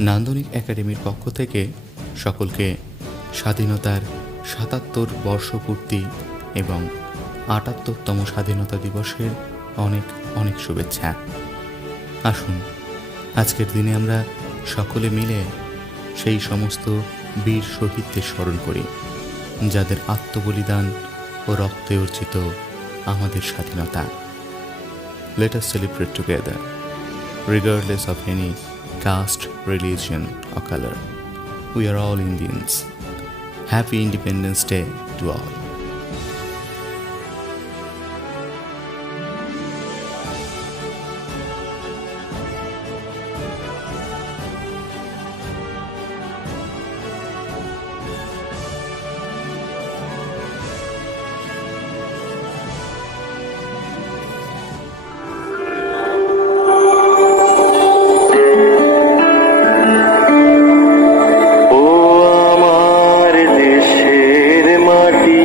নান্দনিক একাডেমির পক্ষ থেকে সকলকে স্বাধীনতার ৭৭ বর্ষপূর্তি এবং ৭৮তম স্বাধীনতা দিবসের অনেক অনেক শুভেচ্ছা। আসুন আজকের দিনে আমরা সকলে মিলে সেই সমস্ত বীর শহীদদের স্মরণ করি, যাদের আত্মবলিদান ও রক্তে অর্জিত আমাদের স্বাধীনতা। Let us celebrate together, regardless of any caste, religion or color. We are all Indians. Happy Independence Day to all. ও আমার দেশের মাটি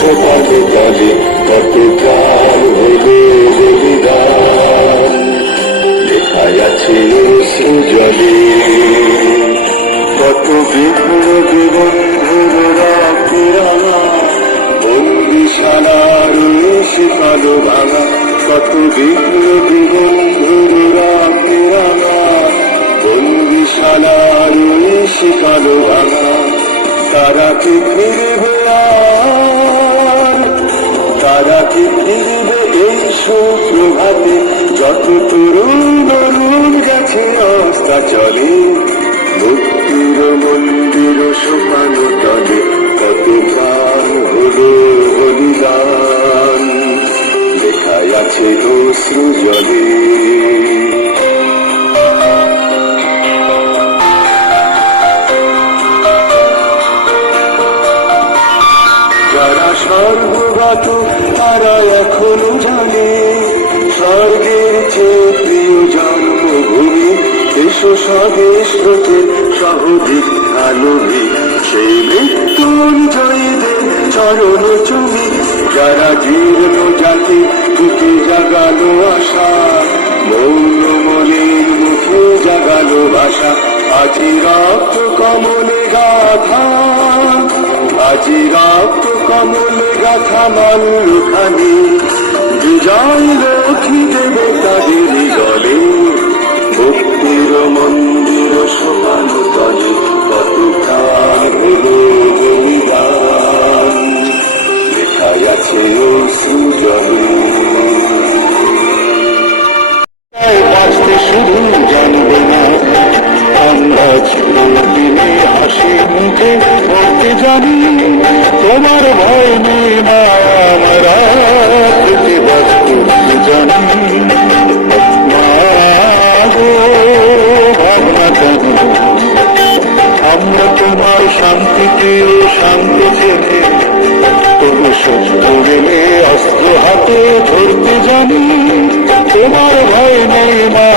তলে তলে কত প্রাণ হলো বলিদান, লেখায় আছে সুজলে কত বিপ্লবী বন্ধুরা পুরানা, বন্দিশালার শিকালো ভাঙা, কত বিপ্লবী বন্ধুরা পুরানা, বন্দিশালার শিকালো ভাঙা। তারা কি ফিরবে আর, তারা কি ফিরবে এই সুপ্রভাতে, যত তরুণ তরুণ গেছে অস্তাচলে, মুক্তির মন্দির শোকানো তলে কত প্রাণ হলো বলিদান, লেখায় আছে অশ্রু জলে। যারা স্বর্গগত তারা এখনো জানে, স্বর্গের চেয়ে প্রিয় জন্মভূমি, এসো স্বদেশ স্রোতের সহদীক্ষানবী, সেই মৃত্যুঞ্জয়ীদের চরণ চুমি। যারা জীর্ণ জাতি বুকে জাগালো আশা, মৌন মলিন মুখে জাগালো ভাষা, আজি রক্ত কমলে গাথা, আজি রক্ত কমলে গাথা মাল্যখানি, বিজয় লক্ষ্মী দেবে তাদের গলে, মুক্তির মন্দির শোভানো তলে কত প্রাণ হলো বলিদান, লেখায় আছে অশ্রু জলে। বাঁচতে শুধু জানবে না আমরা চিরদিনে হাসি মুখে বলতে জানি, তোমার ভয় নেই না আমরা প্রতিবাদ করতে জানি। ভাবনা কেন আমরা তোমার শান্তিতে শান্তি চেনে, তবু শত্রু এলে অস্ত্র হাতে ধরতে জানি, তোমার ভয় নেই মা